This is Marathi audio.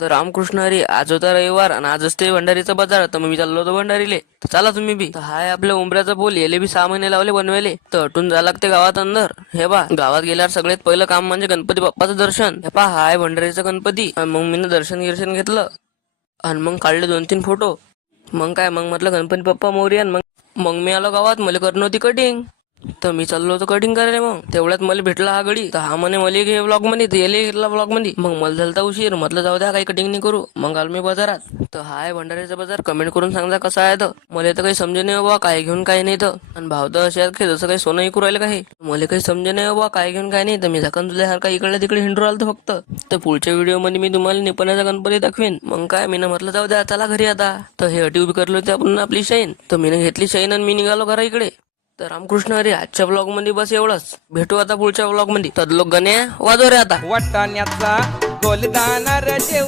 तर रामकृष्ण हरी, आज होता रविवार आणि आज असते भंडारीचा बाजार. तर मग मी चाललो होतो भंडारीले. तर चला तुम्ही बी. तर हाय आपल्या उंबऱ्याचा पूल, याले बी 6 महिने लावले बनवायले. तर हटून जायला लागते गावात अंदर. हे बा, गावात गेल्यावर सगळ्यात पहिलं काम म्हणजे गणपती बाप्पाचं दर्शन. हे पा, हाय भंडारीचा गणपती. आणि मग मी दर्शन गिर्शन घेतलं आणि मग काढले 2-3 फोटो. मग काय, मग म्हटलं गणपती बाप्पा मोरया. मग मग मी आलो गावात. मला करणं होती कटिंग. तर मी चाललो होतो कटिंग करायला. मग तेवढ्यात मला भेटला हा गडी. तर हा म्हणे मला घे ब्लॉग मध्ये, तर याला घेतला ब्लॉग मध्ये. मग मला झालता उशीर. म्हटलं जाऊ द्या, काही कटिंग नाही करू. मग आलो मी बाजारात. तर हाय भंडारीचा बाजार. कमेंट करून सांगा कसा आहे. तर मला तर काही समजे नाही बाबा काय घेऊन काय नाही. तर आणि भाव तर असे आहेत की जसं काही सोनं विकू राहिलं काही. मला काही समजे नाही बाबा काय घेऊन काय नाही. तर मी झाकण तुझ्यासारखा इकडल्या तिकडे हिंडू राहिलो फक्त. तर पुढच्या व्हिडिओ मध्ये मी तुम्हाला निपणाचा गणपती दाखवेन. मग काय, मी म्हटलं जाऊ द्या चला घरी आता. तर हे अटी उभी करली होती आपण आपली शाईन. तर मी घेतली शाईन आणि मी निघालो घरा इकडे. तर रामकृष्ण हरी, आजच्या ब्लॉग मध्ये बस एवढंच. भेटू आता पुढच्या ब्लॉग मध्ये. तर लोक गण्या वाजव रे आता. वाटाण्याचा गोलदाना रे देऊ